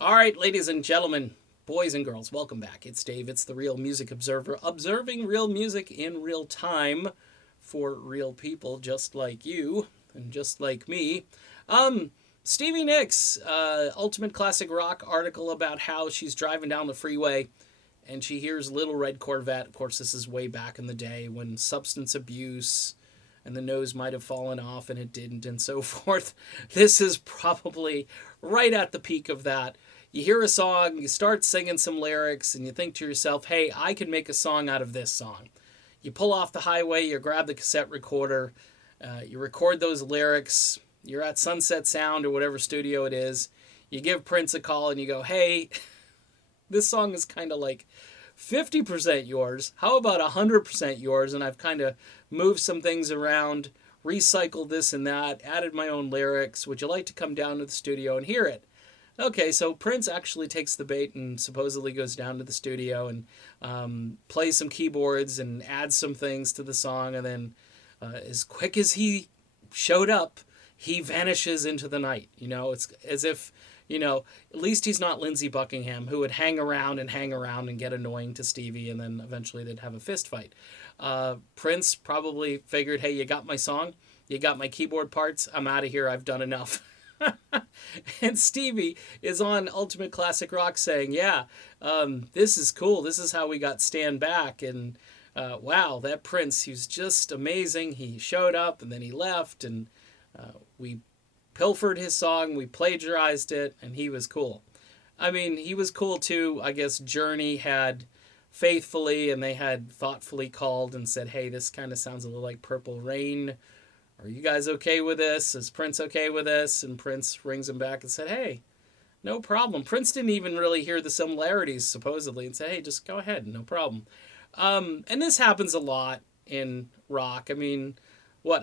All right, ladies and gentlemen, boys and girls, welcome back. It's Dave. It's the Real Music Observer, observing real music in real time for real people just like you and just like me. Stevie Nicks, Ultimate Classic Rock article about how she's driving down the freeway and she hears Little Red Corvette. Of course, this is way back in the day when substance abuse and the nose might have fallen off and it didn't, and so forth. This is probably right at the peak of that. You hear a song, you start singing some lyrics, and you think to yourself, hey, I can make a song out of this song. You pull off the highway, you grab the cassette recorder, you record those lyrics, you're at Sunset Sound or whatever studio it is, you give Prince a call and you go, hey, this song is kind of like 50% yours. How about 100% yours? And I've kind of moved some things around, recycled this and that, added my own lyrics. Would you like to come down to the studio and hear it? Okay, so Prince actually takes the bait and supposedly goes down to the studio and plays some keyboards and adds some things to the song. And then, as quick as he showed up, he vanishes into the night. You know, it's as if, at least he's not Lindsey Buckingham, who would hang around and get annoying to Stevie, and then eventually they'd have a fist fight. Prince probably figured, hey, you got my song, you got my keyboard parts, I'm out of here, I've done enough. And Stevie is on Ultimate Classic Rock saying, yeah, this is cool. This is how we got Stand Back. And wow, that Prince, he's just amazing. He showed up and then he left, and we pilfered his song, we plagiarized it, and he was cool. I mean, he was cool too. I guess Journey had faithfully and they had thoughtfully called and said, hey, this kind of sounds a little like Purple Rain. Are you guys okay with this? Is Prince okay with this? And Prince rings him back and said, hey, no problem. Prince didn't even really hear the similarities, supposedly, and said, hey, just go ahead, no problem. And this happens a lot in rock. I mean,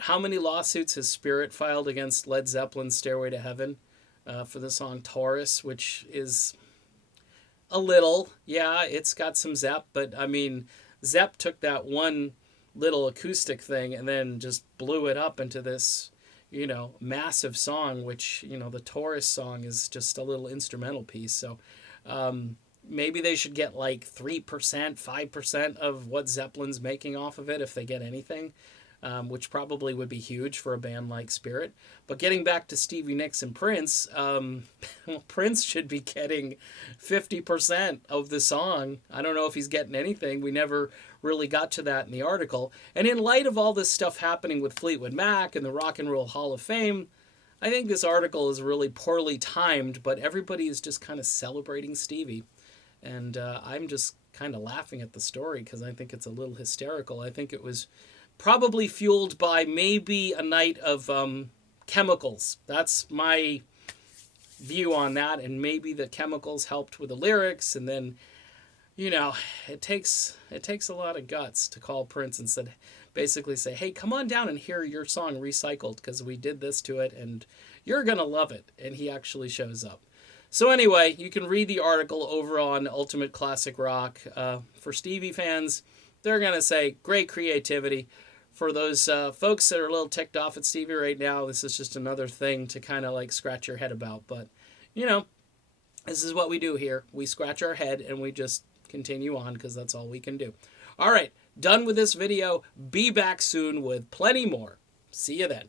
how many lawsuits has Spirit filed against Led Zeppelin's Stairway to Heaven for the song Taurus, which is a little, yeah, it's got some Zepp, but I mean, Zepp took that one little acoustic thing and then just blew it up into this, massive song, which, the Taurus song is just a little instrumental piece. So maybe they should get like 3%, 5% of what Zeppelin's making off of it if they get anything, which probably would be huge for a band like Spirit. But getting back to Stevie Nicks and Prince, Prince should be getting 50% of the song. I don't know if he's getting anything. We never really got to that in the article. And in light of all this stuff happening with Fleetwood Mac and the Rock and Roll Hall of Fame, I think this article is really poorly timed, but everybody is just kind of celebrating Stevie. And I'm just kind of laughing at the story because I think it's a little hysterical. I think it was probably fueled by maybe a night of chemicals. That's my view on that. And maybe the chemicals helped with the lyrics. And then, it takes a lot of guts to call Prince and basically say, hey, come on down and hear your song recycled because we did this to it and you're going to love it. And he actually shows up. So anyway, you can read the article over on Ultimate Classic Rock. For Stevie fans, they're going to say great creativity. For those folks that are a little ticked off at Stevie right now, this is just another thing to kind of like scratch your head about. But, this is what we do here. We scratch our head and we just continue on because that's all we can do. All right, done with this video. Be back soon with plenty more. See you then.